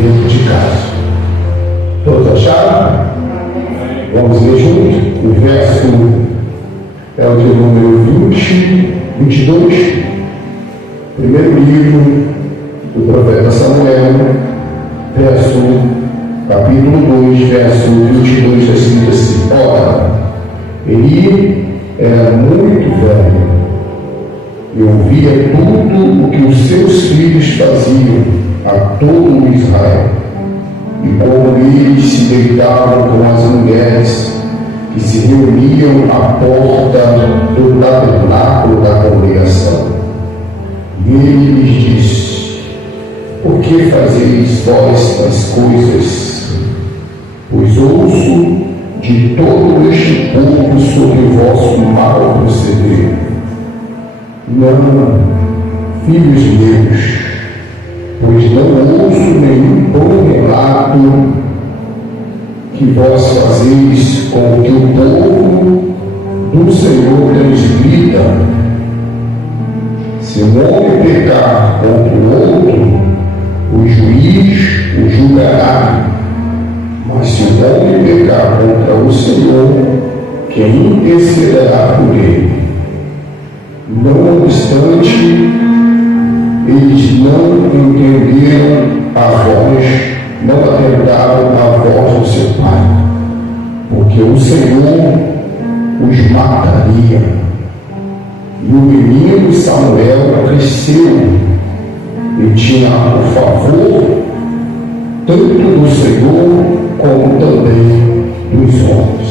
dentro de casa. Todos acharam? Vamos ler junto. O verso é o de número 22. Primeiro livro do profeta Samuel, capítulo 2, verso 22, está escrito assim: ora, Eli era muito velho e ouvia tudo o que os seus filhos faziam a todo o Israel, e como eles se deitavam com as mulheres que se reuniam à porta do tabernáculo da congregação. E ele lhes disse: por que fazeis vós tais coisas? Pois ouço de todo este povo sobre o vosso mau proceder. Não, filhos meus, pois não ouço nenhum bom relato que vós fazeis com o que o povo do Senhor transgrida. Se um homem pecar contra o outro, o juiz o julgará. Mas se o homem pecar contra o Senhor, quem intercederá por ele? Não obstante, eles não entenderam a voz, não atentaram à voz do seu pai, porque o Senhor os mataria. E o menino Samuel cresceu e tinha o favor tanto do Senhor como também dos homens.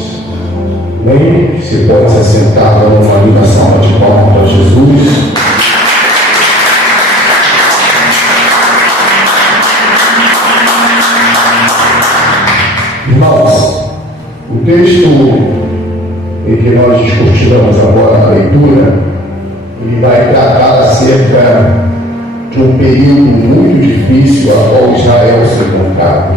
Bem, você pode se assentar, dando uma linda salva de palmas para Jesus. Irmãos, o texto em que nós discutiremos agora na leitura, ele vai tratar acerca de um período muito difícil a qual Israel se encontrava.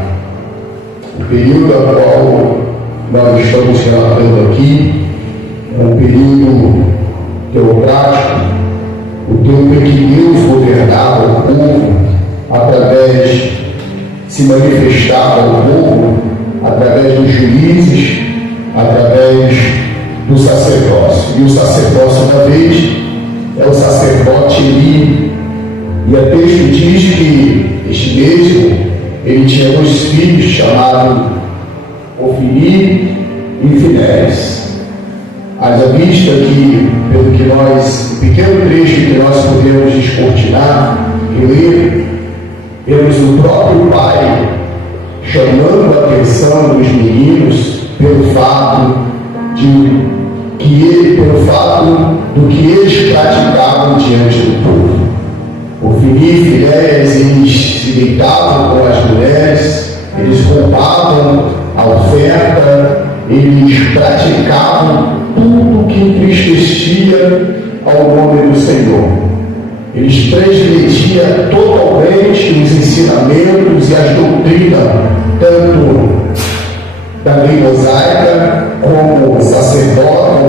O período a qual nós estamos relatando aqui é um período teocrático, o tempo em que Deus governava o povo através, se manifestava ao povo através dos juízes, através do sacerdócio. E o sacerdócio da vez é o sacerdote Eli. E o texto diz que este mesmo, ele tinha 2 filhos chamados Ofni e Finéias. Haja vista que, pelo que nós, o pequeno trecho que nós podemos descortinar e ler, vemos o próprio pai chamando a atenção dos meninos pelo fato do que eles praticavam diante do povo. Ofni e Finéias, eles se deitavam com as mulheres, eles roubavam a oferta, eles praticavam tudo que entristecia ao nome do Senhor. Eles transgrediam totalmente os ensinamentos e as doutrinas, tanto da lei mosaica, como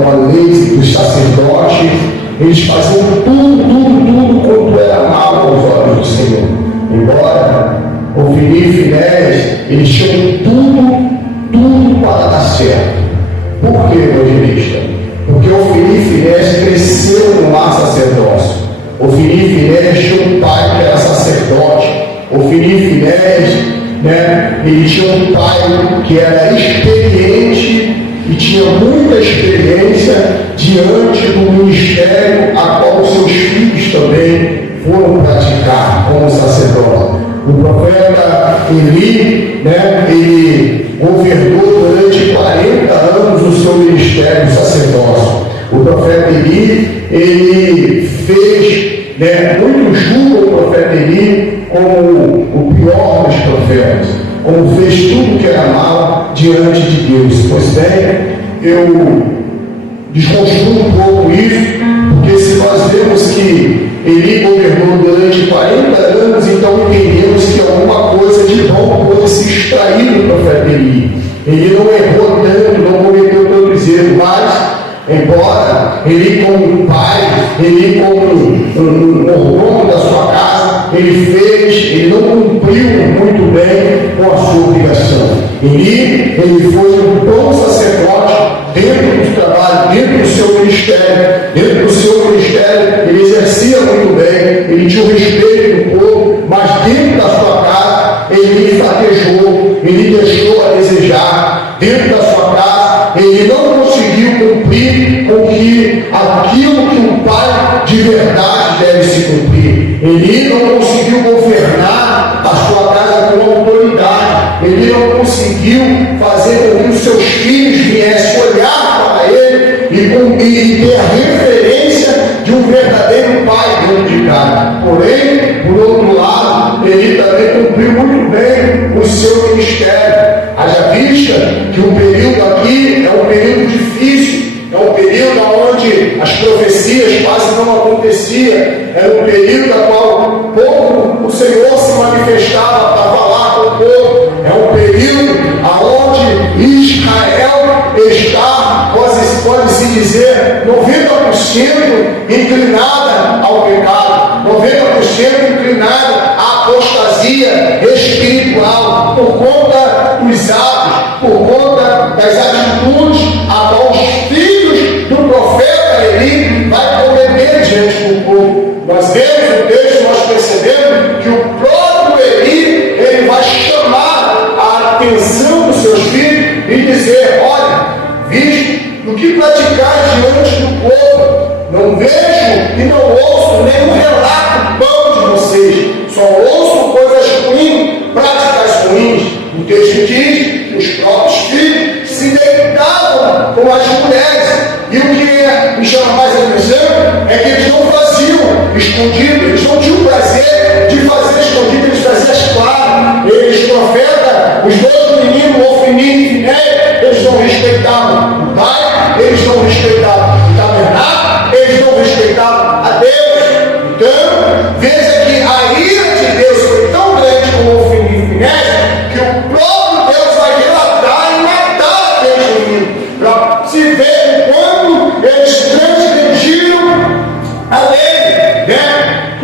a lei dos sacerdotes. Eles faziam tudo quanto era mal aos olhos do Senhor. Embora Ofni e Finéias, eles tinham tudo para dar certo. Por quê, meu evangelista? Porque Ofni e Finéias cresceram no lar sacerdócio. Ofni e Finéias tinham um pai que era sacerdote. Ofni e Finéias, ele tinha um pai que era experiente e tinha muita experiência diante do ministério a qual seus filhos também foram praticar como sacerdote. O profeta Eli, ele governou durante 40 anos o seu ministério sacerdócio. O profeta Eli, ele fez, muitos julgam o profeta Eli como o pior dos profetas, como fez tudo que era mal diante de Deus. Pois bem, eu desconstruo um pouco isso, porque se nós vemos que Eli governou durante 40 anos, então entendemos que alguma coisa de bom pode se extrair do profeta Eli. Ele não errou tanto, não cometeu tantos erros, mas, embora Eli como pai, Eli como um mordomo da sua casa, ele não cumpriu muito bem com a sua obrigação. Ele foi um bom sacerdote dentro do trabalho, dentro do seu ministério. Dentro do seu ministério, ele exercia muito bem, ele tinha o respeito do povo, mas dentro da sua casa, ele fraquejou, ele deixou a desejar. Dentro da sua casa, ele não conseguiu cumprir com aquilo que um pai de verdade deve se cumprir. Ele não conseguiu governar a sua casa com autoridade. Ele não conseguiu fazer com que os seus filhos viessem olhar para ele e ter a referência de um verdadeiro pai dentro de casa. Porém, por outro lado, ele também cumpriu muito bem o seu ministério. Haja vista que o período aqui é um período difícil, é um período onde as profecias quase não aconteciam, era um período no qual pouco o Senhor se manifestava para falar com o povo, é um período onde Israel está, pode-se dizer, 90% inclinada ao pecado, 90% inclinada à apostasia espiritual, por conta dos atos, por conta das atitudes a qual os filhos do profeta Eli vai cometer diante do povo. Nós vemos o texto, nós percebemos que o próprio Eli, ele vai chamar a atenção dos seus filhos e dizer: olha, visto do que praticais diante do povo, não vejo e não ouço nenhum relato bom de vocês, só ouço coisas ruins, práticas ruins. O texto diz que os próprios filhos se deitavam com as mulheres, e o que me chama mais a atenção é que eles não faziam escondido, eles não tinham prazer de fazer escondido, eles faziam as claras. Eles, profeta, os dois meninos, Ofni e Finéia, eles não respeitavam o pai, eles não respeitavam o tabernáculo, eles não respeitavam a Deus. Então, veja que a ira de Deus foi tão grande com Ofni e Finéia que o próprio Deus vai relatar e matar aqueles meninos, para se ver quando eles transgrediram a lei, né?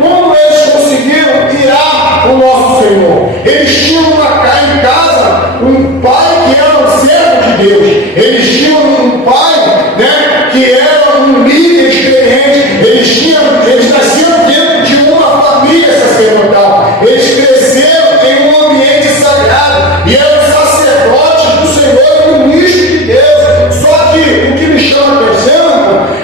Como eles conseguiram irar o nosso Senhor. Eles tinham em casa um pai que era um servo de Deus, eles tinham um pai, né, que era um líder experiente, eles nasceram dentro de uma família sacerdotal, eles cresceram em um ambiente sagrado e eram sacerdotes do Senhor e ministros de Deus. Só que o que me chama a atenção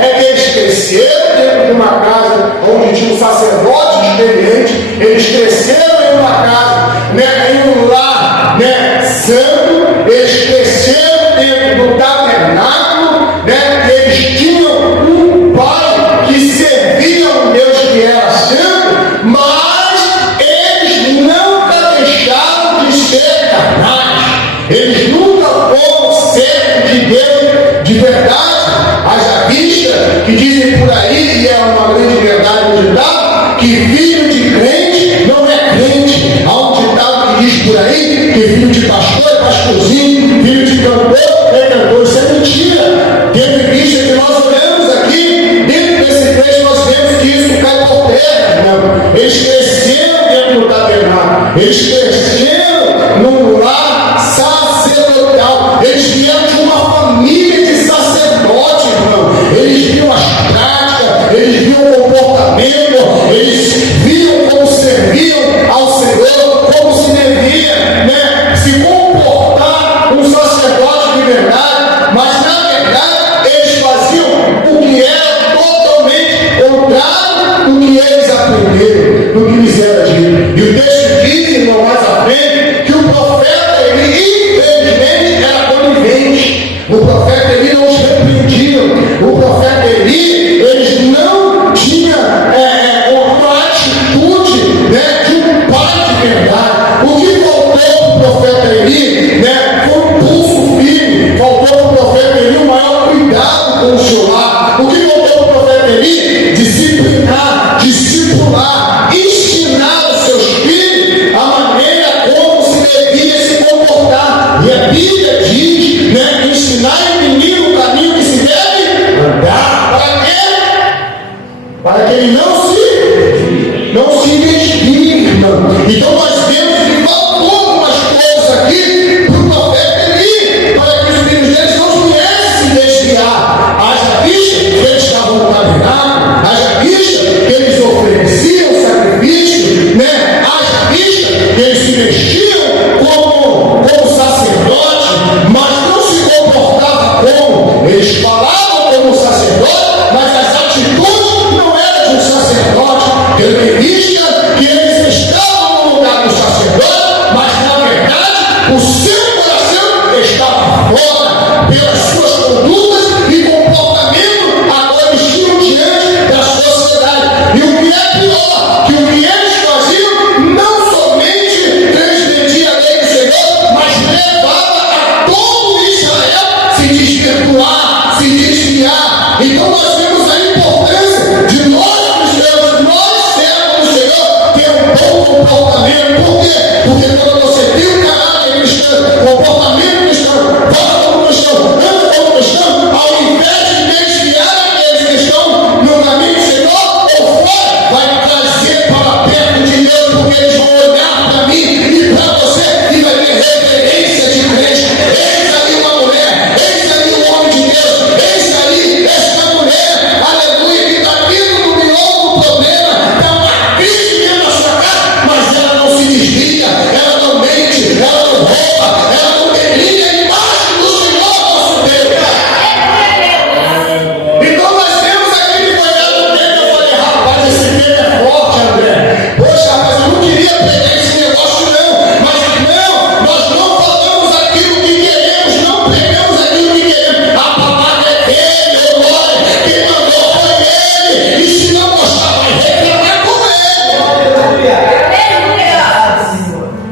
é que eles cresceram dentro de uma casa onde tinha um sacerdote experiente, eles cresceram em uma casa, né, em um lar, né, santo, eles cresceram dentro do tabernáculo, né, eles tinham um pai que servia um Deus que era santo, mas eles nunca deixaram de ser carnais, eles nunca foram servos de Deus de verdade. Haja vista que dizem por aí, e é uma grande verdade no ditado, que filho de crente não é crente. Há um ditado que diz por aí que filho de pastor é pastorzinho, filho de cantor é cantor. Isso é mentira. Tendo em vista que nós olhamos aqui, dentro desse texto nós vemos que isso cai por terra, irmão. Eles cresceram dentro do tabernáculo, eles cresceram num lar sacerdotal, eles vieram de uma família de sacerdotes, irmão. Eles viam as práticas, eles viam o comportamento, eles viam como serviam ao Senhor, como se devia, né, se comportar um sacerdote de verdade, mas na verdade eles faziam o que era totalmente contrário do que eles aprenderam, do que lhes era dito. E o texto diz, irmão, mais à frente, que o profeta, ele infelizmente era conivente. O profeta, ele não os repreendia. O profeta Eli, eles não tinham uma atitude, né, de um pai de verdade. O que faltou para o profeta Eli, né, foi um pulso firme. Faltou para o profeta Eli um maior cuidado com o seu lar. O que faltou para o profeta Eli? Discipular, ensinar os seus filhos a maneira como se devia se comportar. E a Bíblia diz, né, ensinar o menino o caminho que se deve andar. Para quê? Para que ele não se desvie, irmão. Então nós vemos que faltou uma entrevista que eles estavam no lugar do sacerdote, mas na verdade o seu coração estava fora pelas suas condutas e comportamento. Agora eles tinham diante da sociedade. E o que é pior, que o que eles faziam não somente transgredia a lei do Senhor, mas levava a todo Israel se desvirtuar, se desviar. Então nós vemos a importância de nós cristãos, nós servos do Senhor, ter um bom comportamento. Por quê? Porque quando você tem um caráter cristão, comportamento cristão, fala como cristão, anda como cristão, ao invés de desviar aqueles que estão no caminho do Senhor, ou fora, vai trazer para perto de Deus, porque eles vão olhar para mim e para você e vai ter referência de crente. Eis ali uma mulher, eis ali um homem de Deus, eis ali esta mulher, aleluia, que está vindo do miolo do problema, está uma crise dentro da sua casa, mas ela não se desvia, ela não mente, ela não rouba, ela não declina a imagem do Senhor nosso Deus. Então nós temos aqui que olhar no tempo. Eu falei, rapaz, esse tempo é forte, André. Poxa, mas eu não queria pegar esse negócio não. Mas não, nós não falamos aquilo que queremos, não pegamos aquilo que queremos. A palavra é dele, eu glória. Quem mandou foi ele. E se não gostar, vai reclamar com ele.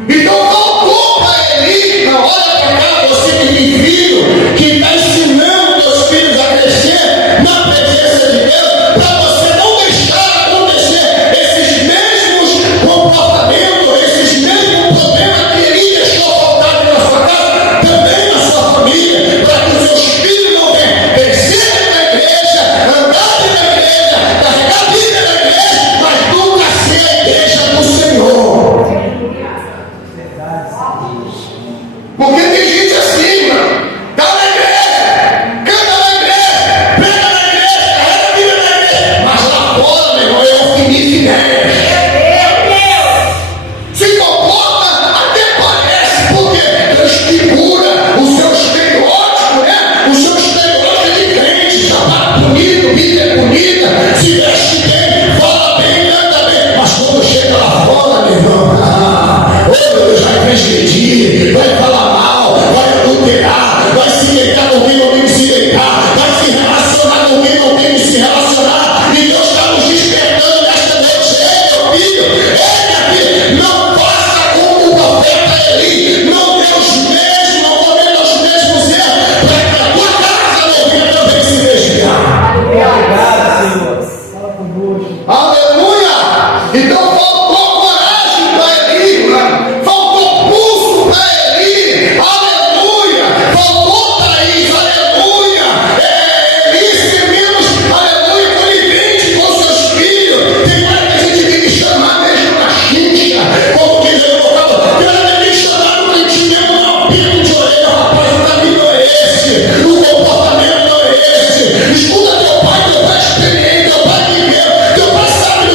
Então faltou para Eli, na hora para cá, você que tem filho, que está ensinando seus filhos a crescer na presença de Deus, para você não deixar acontecer esses mesmos comportamentos, esses mesmos problemas que Eli deixou faltado na sua casa, também na sua família, para que os seus filhos não venham crescer na igreja, andar na igreja, carregar a Bíblia na igreja, mas nunca ser a igreja do Senhor. Porque tem gente assim, mano. Tá na igreja, canta na igreja, prega na igreja, carrega a Bíblia na igreja. Mas lá fora, meu irmão, é alfinete. Se comporta, até parece, porque transfigura o seu estereótipo, né? O seu estereótipo de crente, sapato bonito, Bíblia bonita, se veste bem, fala bem, canta bem. Mas quando chega lá fora, meu irmão, Deus vai transgredir, vai falar mal, vai adulterar, vai se deitar com quem não tem que se deitar, vai se relacionar com quem não tem que se relacionar. E Deus está nos despertando nesta noite. Ei, meu filho, minha filha, não faça como o profeta Eli, não dê os mesmos, não cometa os mesmos erros, para que a tua casa não venha também se desviar. Aleluia! Então faltou coragem para Eli, faltou pulso para Eli, aleluia! Faltou Thaís, aleluia! Eli ser menos, aleluia, conivente com seus filhos. Tem hora que a gente tem que chamar mesmo na xincha, como que ele colocava, tem que chamar no cantinho mesmo, não, pico de orelha, rapaz, o caminho não é esse, o comportamento não é esse. Escuta teu pai é experiente, teu pai viveu, teu pai sabe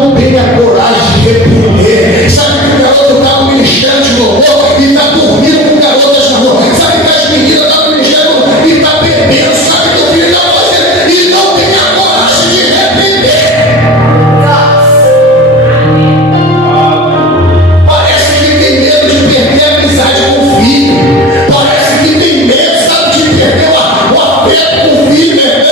não tem a coragem de repreender. Sabe que o garoto está no ministério de louvor e está dormindo com garotas na rua. Sabe que as meninas estão no ministério e está bebendo. Sabe que o filho está fazendo e não tem a coragem de repreender. Parece que tem medo de perder a amizade com o filho. Parece que tem medo, sabe, de perder o afeto com o filho, meu irmão.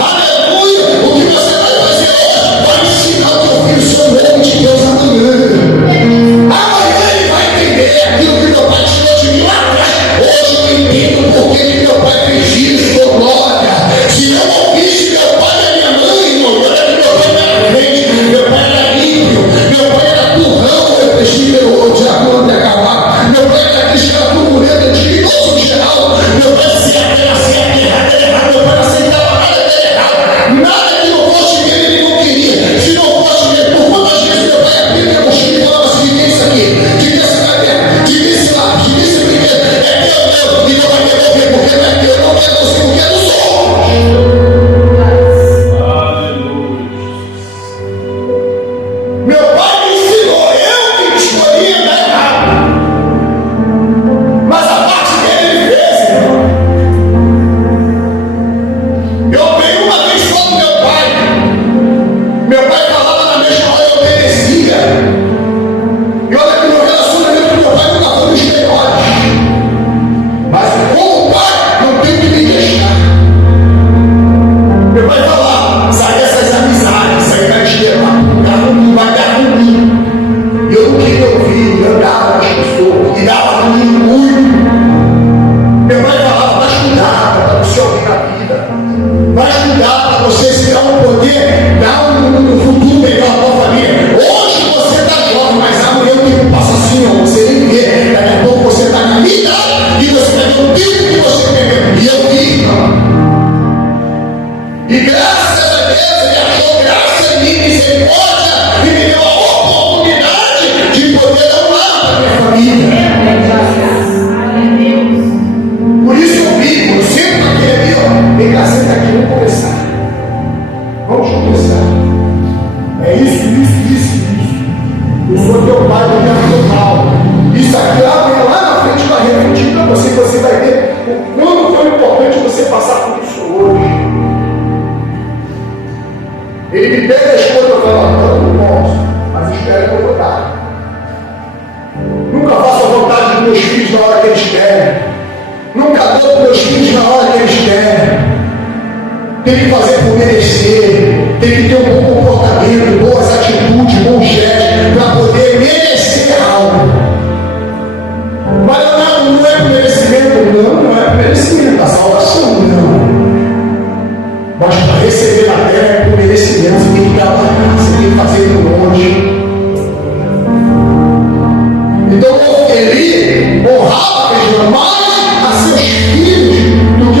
Aleluia! O que você vai fazer hoje? Vai ensinar o teu filho sobre o nome de Deus amanhã. Amanhã ele vai entender aquilo que meu pai tirou de mim lá atrás. Hoje eu entendo por que meu pai fez isso, por glória. Se eu ouvisse meu pai e minha mãe, irmão, eu era que meu pai era crente, meu pai era ímpio, meu pai era turrão, eu prestígio de acordo de acabar. Meu pai era cristão, turbulento, antigoso em geral. Meu pai se errado, meu pai aceitava nada que não fosse dele, ele não queria. Se não fosse dele, por quantas vezes meu pai abria minha mochila e falava assim: diga isso aqui, diga esse caderno, diga esse lápis, diga esse brinquedo, é meu, e não vai devolver, porque não é teu, não quero você, não quero só. Meu pai me ensinou, eu que escolhi andar errado. Mas a parte dele ele fez, irmão. Eu veio uma vez só do meu pai. Meu pai falava na mesma hora e eu obedecia. E olha que meu relacionamento com meu pai nunca foi nos melhores. Mas como pai, não tem que me deixar. Meu pai falava: sai dessas amizades, sai da esteira, vai dar ruim. E eu não queria ouvir, eu dava as pessoas, e dava ruim muito. Meu pai falava: vai estudar para você ouvir na vida. Vai estudar para você se dar um poder, dar um futuro melhor para a tua família. Hoje você está jovem, mas amanhã o tempo passa assim, ó, você nem vê. Daqui a pouco você está na minha idade e você vai ver o tempo que você perdeu. E eu vi, e graças a Deus ele achou graça em mim, misericórdia, e me deu a oportunidade de poder dar um lado para minha família. Por isso eu vivo, eu sempre aqui ali, ó. Vem cá, senta aqui, vamos começar. Vamos começar. É isso. Eu sou teu pai, eu quero teu mal. Isso aqui lá na frente vai refletir para você, que você vai ver o quanto foi importante você passar por isso hoje. Ele me pega a escolha e fala: não posso, mas espera que eu vou dar. Nunca faço a vontade dos meus filhos na hora que eles querem. Nunca dou para meus filhos na hora que eles querem. Tem que fazer por merecer. Tem que ter um bom comportamento, boas atitudes, bons gestos, para poder merecer algo. Mas não é por merecimento, não é por merecimento. A salvação, não. Mas para receber na terra é por merecimento. Você tem que trabalhar, você tem que fazer por onde. Então ele honrava mais a seus filhos do que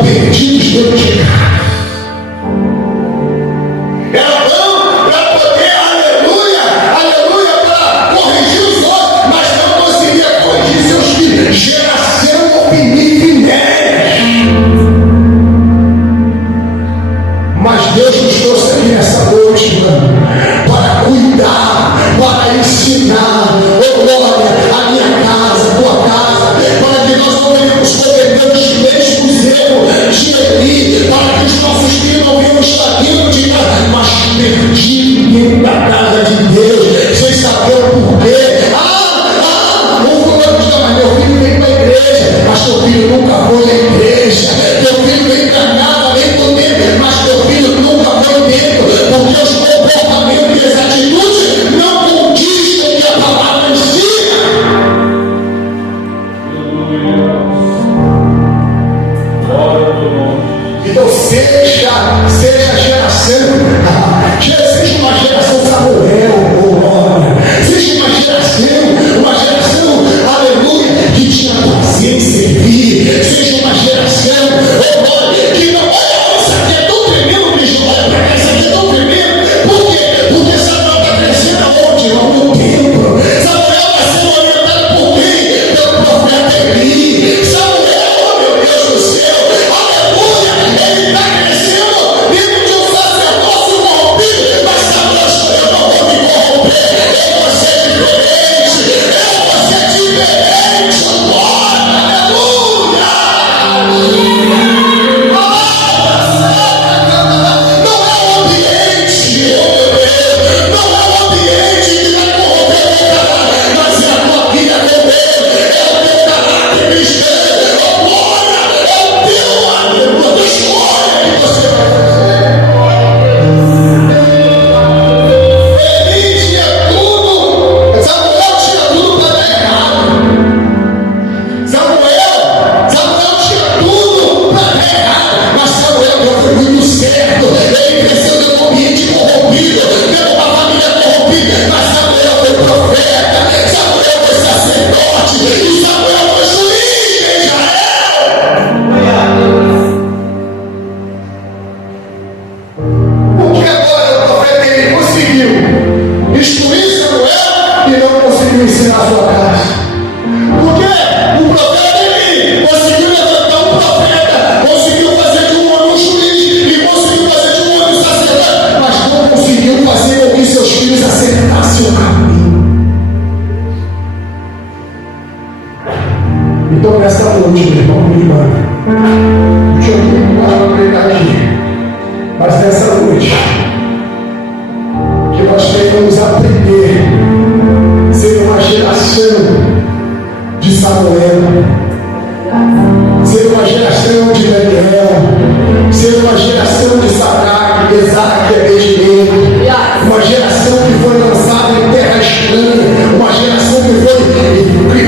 eram perdidos dentro de casa. Era bom para poder, aleluia, aleluia, para corrigir os outros, mas não conseguia corrigir seus filhos. Geração opinião. Mas Deus nos trouxe aqui nessa noite, mano, para cuidar, para ensinar, oh glória, a minha casa, a tua casa, para que nós não venhamos cometendo os mesmos erros de Eli, para que os nossos filhos não venham estar dentro de casa, mas perdidos dentro da casa de Deus, sem saber o porquê. O fulano diz, mas meu filho vem para a igreja, mas teu filho nunca foi na igreja, teu filho vem para casa, vem por dentro, mas teu filho nunca foi dentro, porque os comportamentos e as atitudes não condizem com que a palavra ensina. Então seja geração, seja uma geração Samuel, seja uma geração, aleluia, que tinha prazer em servir, seja uma geração, que não olha, isso aqui é tão tremendo, bicho, olha pra cá, isso aqui é tão tremendo. Por quê? Porque Samuel está crescendo aonde? Lá no templo. Samuel está sendo orientado por quem? Pelo profeta Eli. Samuel, oh meu Deus do céu, aleluia, ele está crescendo dentro de um sacerdócio corrompido, mas Samuel escolheu não me corromper. Eu vou ser diferente, aleluia. Ensinar a sua casa. Porque o profeta ele conseguiu levantar um profeta, conseguiu fazer de um homem um juiz e conseguiu fazer de um homem um sacerdote, mas não conseguiu fazer com que seus filhos acertassem o caminho. Então nessa noite, meu irmão, minha irmã, deixa eu pregar aqui, mas nessa noite que nós venhamos aprender ser uma geração de Samuel, ser uma geração de Daniel, ser uma geração de Sadraque, Mesaque e Abednego, uma geração que foi lançada em terra estranha, uma geração que foi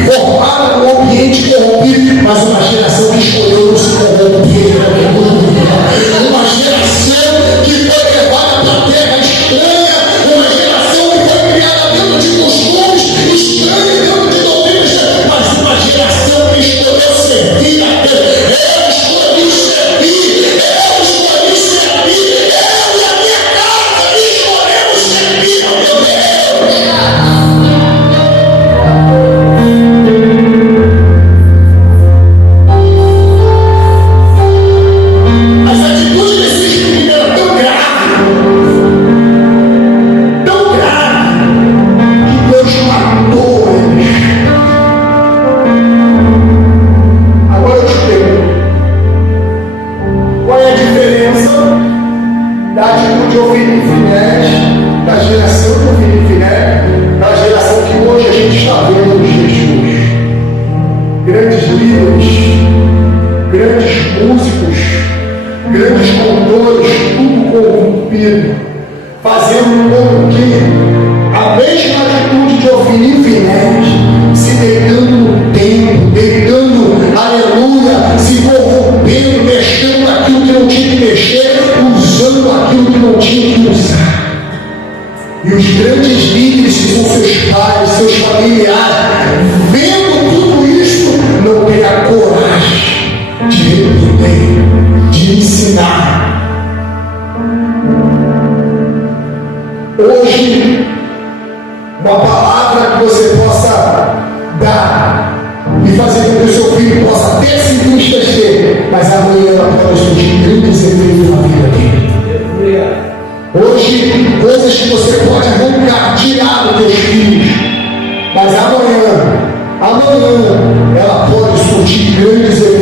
formada num ambiente corrompido, mas uma geração que escolheu não se corromper, uma geração que foi levada para a terra estranha, uma geração que foi criada dentro de costumes estranhos, dentro de doutrinas, mas uma geração que escolheu servir a Deus. Eu escolhi servir, eu e a minha casa escolhemos servir ao meu Deus. As atitudes desses meninos eram tão graves, que Deus matou eles. Agora eu te pergunto, qual é a diferença da atitude de Ofni e Finéias, da geração de Ofni e Finéias, da geração que hoje a gente está vendo nos dias de hoje? Grandes líderes, grandes músicos, grandes cantores, tudo corrompido, fazendo com que a mesma atitude de Ofni e Finéias, se deitando no templo, deitando, aleluia, se corrompendo, mexendo naquilo que não tinha que mexer, usando aquilo que não tinha que usar. E os grandes líderes, que são seus pais, seus familiares, vendo tudo isso, não têm a coragem de repreender, uma palavra que você possa dar e fazer com que o seu filho possa até se entristecer, mas amanhã ela pode surtir grandes efeitos na vida dele. Hoje, coisas que você pode arrancar, tirar dos teus filhos, mas amanhã ela pode surtir grandes efeitos